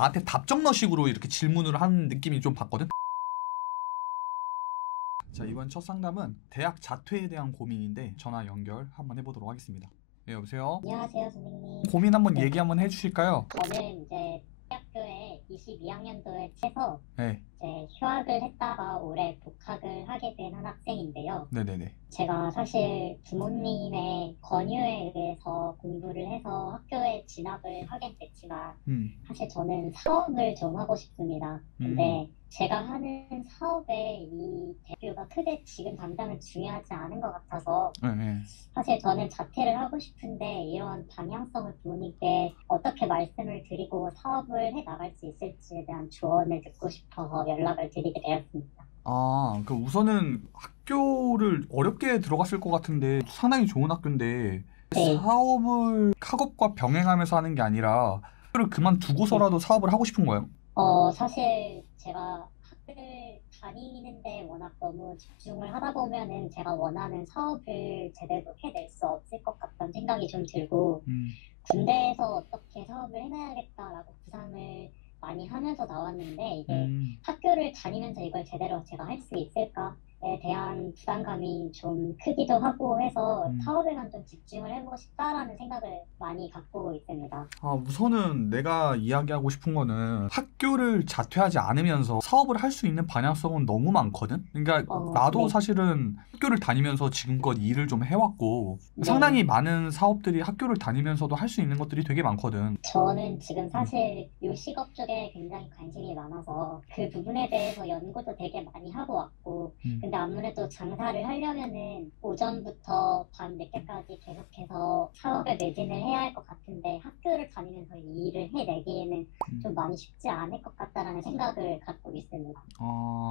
나한테 답정너식으로 이렇게 질문을 하는 느낌이 좀 받거든. 자, 이번 첫 상담은 대학 자퇴에 대한 고민인데 전화 연결 한번 해보도록 하겠습니다. 네, 여보세요? 안녕하세요, 선생님. 고민 한번 네. 얘기 한번 해주실까요? 저는 이제 대학교에 22학년도에 채서 네. 이제 휴학을 했다가 올해 복학을 하게 된 한 학생인데요. 네네네. 제가 사실 부모님의 권유에 의해서 공부를 해서 학교에 진학을 하게 됐지만 사실 저는 사업을 좀 하고 싶습니다. 근데 제가 하는 사업에 이 대표가 크게 지금 당장은 중요하지 않은 것 같아서 네. 사실 저는 자퇴를 하고 싶은데 이런 방향성을 부모님께 어떻게 말씀을 드리고 사업을 해 나갈 수 있을지에 대한 조언을 듣고 싶어서 연락을 드리게 되었습니다. 아, 그 우선은 학교를 어렵게 들어갔을 것 같은데 상당히 좋은 학교인데 네. 사업을 학업과 병행하면서 하는 게 아니라 학교를 그만두고서라도 사업을 하고 싶은 거예요? 사실 제가 학교를 다니는데 워낙 너무 집중을 하다 보면은 제가 원하는 사업을 제대로 해낼 수 없을 것 같다는 생각이 좀 들고 군대에서 어떻게 사업을 해놔야겠다라고 구상을 많이 하면서 나왔는데 이게 학교를 다니면서 이걸 제대로 제가 할 수 있을까에 대한 부담감이 좀 크기도 하고 해서 사업에만 좀 집중을 해보고 싶다라는 생각을 많이 갖고 있습니다. 우선은 내가 이야기하고 싶은 거는 학교를 자퇴하지 않으면서 사업을 할 수 있는 방향성은 너무 많거든? 그러니까 나도 네. 사실은 학교를 다니면서 지금껏 일을 좀 해왔고 네. 상당히 많은 사업들이 학교를 다니면서도 할 수 있는 것들이 되게 많거든. 저는 지금 사실 요식업 쪽에 굉장히 관심이 많아서 그 부분에 대해서 연구도 되게 많이 하고 왔고 근데 아무래도 장사를 하려면은 오전부터 밤 늦게까지 계속해서 사업에 매진을 해야 할 것 같은데 학교를 다니면서 이 일을 해내기에는 좀 많이 쉽지 않을 것 같다라는 생각을 갖고 있습니다.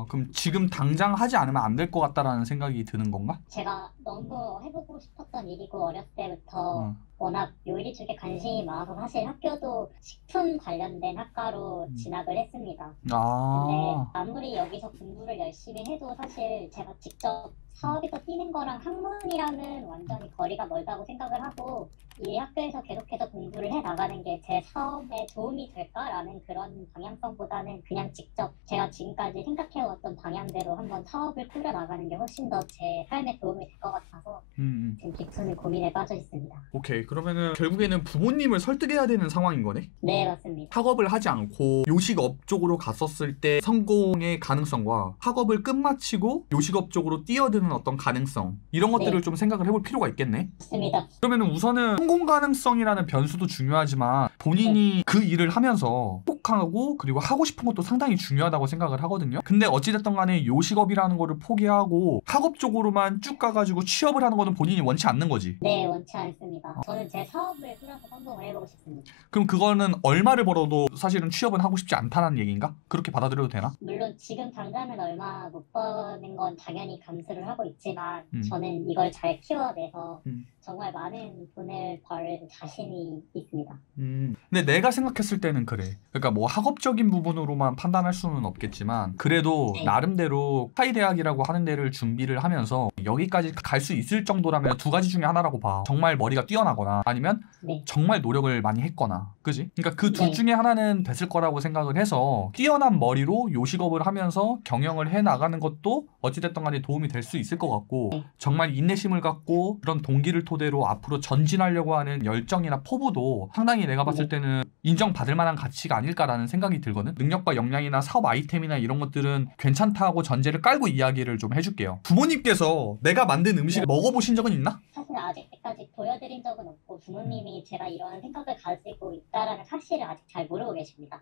그럼 지금 당장 하지 않으면 안 될 것 같다라는 생각이 드는 건가? 제가 너무 해보고 싶었던 일이고 어렸을 때부터 워낙 요리 쪽에 관심이 많아서 사실 학교도 식품 관련된 학과로 진학을 했습니다. 근데 아무리 여기서 공부를 열심히 해도 사실 제가 직접 사업에서 뛰는 거랑 학문이랑은 완전히 거리가 멀다고 생각을 하고 이 학교에서 계속해서 공부를 해 나가는 게 제 사업에 도움이 될까라는 그런 방향성보다는 그냥 직접 제가 지금까지 생각해왔던 방향대로 한번 사업을 꾸려 나가는 게 훨씬 더 제 삶에 도움이 될 것 같아서 지금 깊은 고민에 빠져 있습니다. 오케이, 그러면은 결국에는 부모님을 설득해야 되는 상황인 거네? 네, 맞습니다. 학업을 하지 않고 요식업 쪽으로 갔었을 때 성공의 가능성과 학업을 끝마치고 요식업 쪽으로 뛰어드는 어떤 가능성 이런 것들을 좀 생각을 해볼 필요가 있겠네. 맞습니다. 그러면은 우선은 성공 가능성이라는 변수도 중요하지만 본인이 그 일을 하면서 행복하고 그리고 하고 싶은 것도 상당히 중요하다고 생각을 하거든요. 근데 어찌됐든 간에 요식업이라는 거를 포기하고 학업 쪽으로만 쭉 가가지고 취업을 하는 거는 본인이 원치 않는 거지. 네, 원치 않습니다. 저는 제 사업을 꾸려서 성공을 해보고 싶습니다. 그럼 그거는 얼마를 벌어도 사실은 취업은 하고 싶지 않다는 얘기인가? 그렇게 받아들여도 되나? 물론 지금 당장은 얼마 못 버는 건 당연히 감수를 하고 있지만 저는 이걸 잘 키워내서 정말 많은 돈을 벌 자신이 있습니다. 근데 내가 생각했을 때는 그래. 그러니까 뭐 학업적인 부분으로만 판단할 수는 없겠지만 그래도 나름대로 사이대학이라고 하는 데를 준비를 하면서 여기까지 갈 수 있을 정도라면 두 가지 중에 하나라고 봐. 정말 머리가 뛰어나거나 아니면 정말 노력을 많이 했거나. 그지? 그러니까 그 둘 중에 하나는 됐을 거라고 생각을 해서 뛰어난 머리로 요식업을 하면서 경영을 해 나가는 것도 어찌됐든 간에 도움이 될 수 있을 것 같고 정말 인내심을 갖고 그런 동기를 토대로 앞으로 전진하려고 하는 열정이나 포부도 상당히 내가 봤을 때는 인정받을 만한 가치가 아닐까라는 생각이 들거든. 능력과 역량이나 사업 아이템이나 이런 것들은 괜찮다고 전제를 깔고 이야기를 좀 해줄게요. 부모님께서 내가 만든 음식을 먹어보신 적은 있나? 사실 아직까지 보여드린 적은 없고 부모님이 제가 이런 생각을 가지고 있다라는 사실을 아직 잘 모르고 계십니다.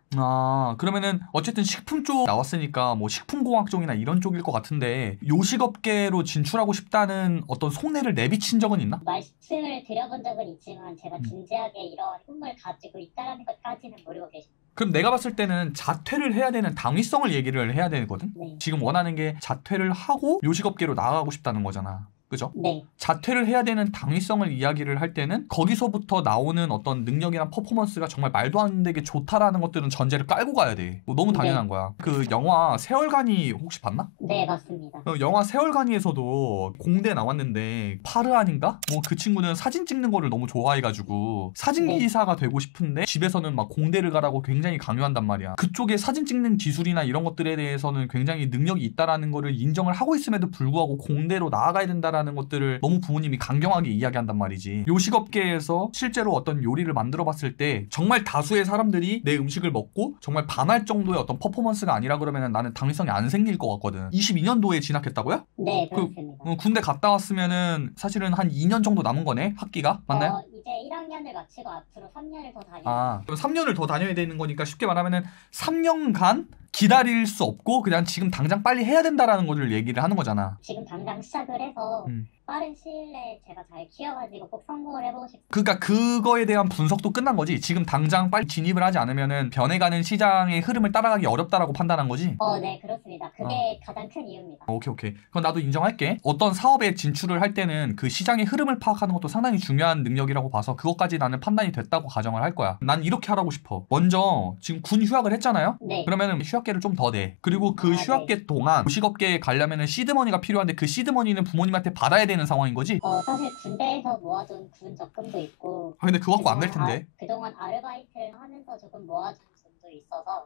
그러면은 어쨌든 식품 쪽 나왔으니까 뭐 식품공학 쪽이나 이런 쪽일 것 같은데 요식업계로 진출하고 싶다는 어떤 속내를 내비친 적은 있나? 말씀을 드려본 적은 있지만 제가 진지하게 이런 꿈을 가지고 있다라는 것까지는 모르고 계십니다. 그럼 내가 봤을 때는 자퇴를 해야 되는 당위성을 얘기를 해야 되거든? 네. 지금 원하는 게 자퇴를 하고 요식업계로 나아가고 싶다는 거잖아. 그죠? 네. 자퇴를 해야 되는 당위성을 이야기를 할 때는 거기서부터 나오는 어떤 능력이나 퍼포먼스가 정말 말도 안 되게 좋다라는 것들은 전제를 깔고 가야 돼. 뭐 너무 당연한 거야. 그 영화 세월간이 혹시 봤나? 네, 맞습니다. 영화 세월간이에서도 공대 나왔는데 파르안인가? 뭐 그 친구는 사진 찍는 거를 너무 좋아해가지고 사진기사가 되고 싶은데 집에서는 막 공대를 가라고 굉장히 강요한단 말이야. 그쪽에 사진 찍는 기술이나 이런 것들에 대해서는 굉장히 능력이 있다라는 거를 인정을 하고 있음에도 불구하고 공대로 나아가야 된다라는 것들을 너무 부모님이 강경하게 이야기한단 말이지. 요식업계에서 실제로 어떤 요리를 만들어 봤을 때 정말 다수의 사람들이 내 음식을 먹고 정말 반할 정도의 어떤 퍼포먼스가 아니라 그러면 나는 당위성이 안 생길 것 같거든. 22년도에 진학했다고요? 네, 그렇습니다. 군대 갔다 왔으면은 사실은 한 2년 정도 남은 거네, 학기가? 맞나요? 이제 1학년을 마치고 앞으로 3년을 더 다녀야 그럼 3년을 더 다녀야 되는 거니까 쉽게 말하면은 3년간 기다릴 수 없고 그냥 지금 당장 빨리 해야 된다라는 거를 얘기를 하는 거잖아. 지금 당장 시작을 해서 빠른 시일 내에 제가 잘 키워가지고 꼭 성공을 해보고 싶습니다. 그러니까 그거에 대한 분석도 끝난 거지. 지금 당장 빨리 진입을 하지 않으면은 변해가는 시장의 흐름을 따라가기 어렵다라고 판단한 거지. 네, 그렇습니다. 그게 가장 큰 이유입니다. 오케이. 그건 나도 인정할게. 어떤 사업에 진출을 할 때는 그 시장의 흐름을 파악하는 것도 상당히 중요한 능력이라고 봐서 그것까지 나는 판단이 됐다고 가정을 할 거야. 난 이렇게 하라고 싶어. 먼저 지금 군 휴학을 했잖아요. 네. 그러면은 휴학계를 좀 더 내. 그리고 그 휴학계 동안 요식업계에 가려면은 시드머니가 필요한데 그 시드머니는 부모님한테 받아야 되는 상황인 거지. 사실 군대에서 모아둔 군 적금도 있고. 근데 그거 갖고 안 될 텐데. 그동안 아르바이트를 하면서 조금 모아둔 돈도 있어서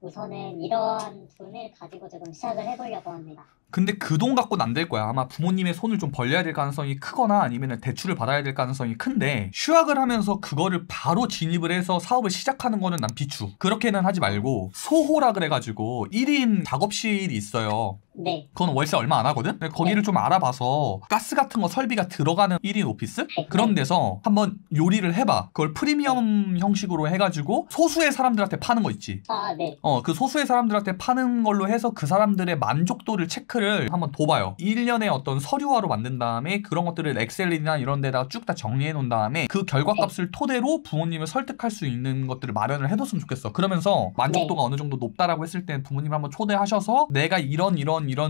우선은 이러한 돈을 가지고 조금 시작을 해보려고 합니다. 근데 그 돈 갖고는 안 될 거야. 아마 부모님의 손을 좀 벌려야 될 가능성이 크거나 아니면 대출을 받아야 될 가능성이 큰데 휴학을 하면서 그거를 바로 진입을 해서 사업을 시작하는 거는 난 비추. 그렇게는 하지 말고 소호라 그래가지고 1인 작업실이 있어요. 네. 그건 월세 얼마 안 하거든? 거기를 좀 알아봐서 가스 같은 거 설비가 들어가는 1인 오피스? 그런 데서 한번 요리를 해봐. 그걸 프리미엄 형식으로 해가지고 소수의 사람들한테 파는 거 있지. 네. 그 소수의 사람들한테 파는 걸로 해서 그 사람들의 만족도를 체크를 한번 둬봐요. 1년에 어떤 서류화로 만든 다음에 그런 것들을 엑셀이나 이런 데다가 쭉 다 정리해 놓은 다음에 그 결과값을 토대로 부모님을 설득할 수 있는 것들을 마련을 해뒀으면 좋겠어. 그러면서 만족도가 어느 정도 높다라고 했을 때 부모님을 한번 초대하셔서 내가 이런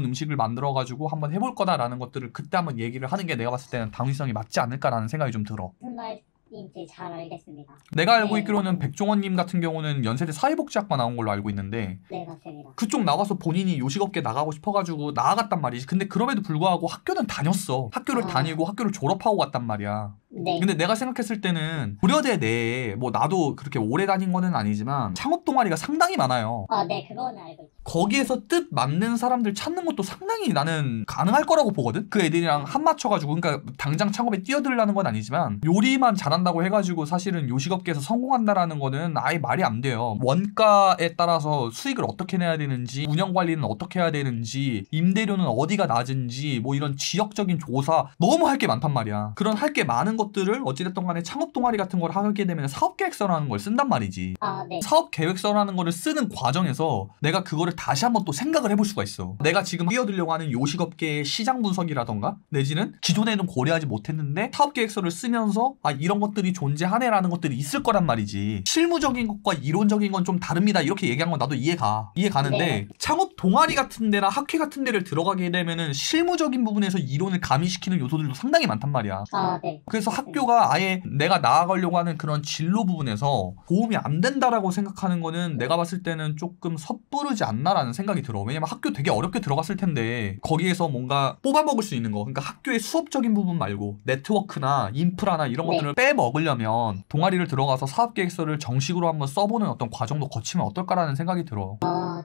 음식을 만들어가지고 한번 해볼 거다라는 것들을 그때 한번 얘기를 하는 게 내가 봤을 때는 당위성이 맞지 않을까라는 생각이 좀 들어. 무슨 말인지 잘 알겠습니다. 내가 알고 있기로는 백종원님 같은 경우는 연세대 사회복지학과 나온 걸로 알고 있는데 네, 맞습니다. 그쪽 나와서 본인이 요식업계 나가고 싶어가지고 나아갔단 말이지. 근데 그럼에도 불구하고 학교는 다녔어. 학교를 다니고 학교를 졸업하고 갔단 말이야. 네. 근데 내가 생각했을 때는 고려대 내에 뭐 나도 그렇게 오래 다닌 거는 아니지만 창업 동아리가 상당히 많아요. 네, 그거는 알고 있어요. 거기에서 뜻 맞는 사람들 찾는 것도 상당히 나는 가능할 거라고 보거든. 그 애들이랑 한 맞춰가지고 그러니까 당장 창업에 뛰어들라는 건 아니지만 요리만 잘한다고 해가지고 사실은 요식업계에서 성공한다라는 거는 아예 말이 안 돼요. 원가에 따라서 수익을 어떻게 내야 되는지 운영 관리는 어떻게 해야 되는지 임대료는 어디가 낮은지 뭐 이런 지역적인 조사 너무 할 게 많단 말이야. 그런 할 게 많은 것들을 어찌됐든 간에 창업 동아리 같은 걸 하게 되면 사업계획서라는 걸 쓴단 말이지. 네. 사업계획서라는 거를 쓰는 과정에서 내가 그거를 다시 한번 또 생각을 해볼 수가 있어. 내가 지금 뛰어들려고 하는 요식업계의 시장 분석이라던가 내지는 기존에는 고려하지 못했는데 사업계획서를 쓰면서 이런 것들이 존재하네라는 것들이 있을 거란 말이지. 실무적인 것과 이론적인 건 좀 다릅니다 이렇게 얘기한 건 나도 이해가는데 네. 창업 동아리 같은 데나 학회 같은 데를 들어가게 되면은 실무적인 부분에서 이론을 가미시키는 요소들도 상당히 많단 말이야. 네. 그래서 학교가 아예 내가 나아가려고 하는 그런 진로 부분에서 도움이 안 된다라고 생각하는 거는 내가 봤을 때는 조금 섣부르지 않나라는 생각이 들어. 왜냐면 학교 되게 어렵게 들어갔을 텐데 거기에서 뭔가 뽑아먹을 수 있는 거, 그러니까 학교의 수업적인 부분 말고 네트워크나 인프라나 이런 것들을 빼먹으려면 동아리를 들어가서 사업계획서를 정식으로 한번 써보는 어떤 과정도 거치면 어떨까라는 생각이 들어.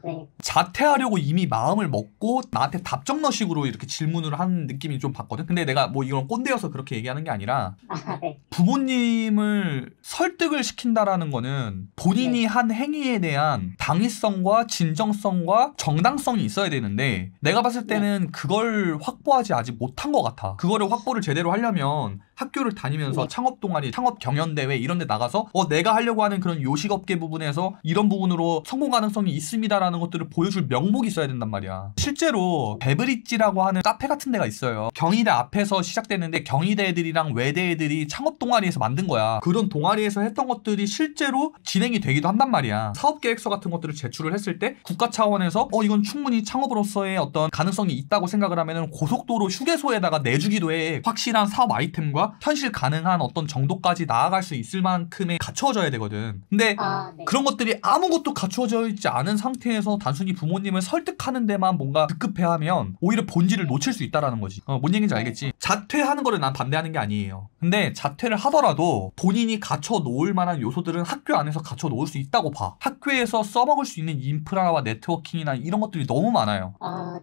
네. 자퇴하려고 이미 마음을 먹고 나한테 답정너식으로 이렇게 질문을 하는 느낌이 좀 받거든. 근데 내가 뭐 이런 꼰대여서 그렇게 얘기하는 게 아니라 네. 부모님을 설득을 시킨다라는 거는 본인이 한 행위에 대한 당위성과 진정성과 정당성이 있어야 되는데 내가 봤을 때는 그걸 확보하지 아직 못한 것 같아. 그거를 확보를 제대로 하려면 학교를 다니면서 네. 창업 동아리, 창업 경연대회 이런 데 나가서 내가 하려고 하는 그런 요식업계 부분에서 이런 부분으로 성공 가능성이 있습니다라는 것들을 보여줄 명목이 있어야 된단 말이야. 실제로 베브리지라고 하는 카페 같은 데가 있어요. 경희대 앞에서 시작됐는데 경희대 애들이랑 외대 애들이 창업 동아리에서 만든 거야. 그런 동아리에서 했던 것들이 실제로 진행이 되기도 한단 말이야. 사업계획서 같은 것들을 제출을 했을 때 국가 차원에서 이건 충분히 창업으로서의 어떤 가능성이 있다고 생각을 하면은 고속도로 휴게소에다가 내주기도 해. 확실한 사업 아이템과 현실 가능한 어떤 정도까지 나아갈 수 있을 만큼의 갖춰져야 되거든. 근데 네. 그런 것들이 아무것도 갖춰져 있지 않은 상태에서 단순히 부모님을 설득하는 데만 뭔가 급급해하면 오히려 본질을 놓칠 수 있다라는 거지. 뭔 얘기인지 알겠지? 자퇴하는 거를 난 반대하는 게 아니에요. 근데 자퇴를 하더라도 본인이 갖춰 놓을 만한 요소들은 학교 안에서 갖춰 놓을 수 있다고 봐. 학교에서 써먹을 수 있는 인프라와 네트워킹이나 이런 것들이 너무 많아요.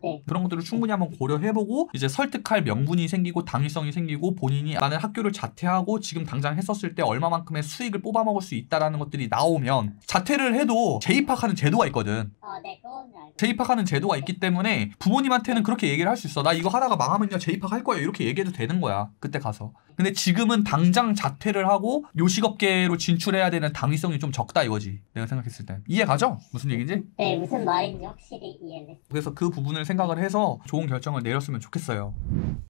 네. 그런 것들을 충분히 한번 고려해보고 이제 설득할 명분이 생기고 당위성이 생기고 본인이 나는 학교를 자퇴하고 지금 당장 했었을 때 얼마만큼의 수익을 뽑아먹을 수 있다라는 것들이 나오면 자퇴를 해도 재입학하는 제도가 있거든. 네, 그건 알고. 재입학하는 제도가 있기 때문에 부모님한테는 그렇게 얘기를 할 수 있어. 나 이거 하다가 망하면요 재입학할 거예요. 이렇게 얘기해도 되는 거야. 그때 가서. 근데 지금은 당장 자퇴를 하고 요식업계로 진출해야 되는 당위성이 좀 적다 이거지. 내가 생각했을 땐. 이해 가죠? 무슨 얘기인지? 네, 무슨 말인지 확실히 이해는. 그래서 그 부분을 생각을 해서 좋은 결정을 내렸으면 좋겠어요.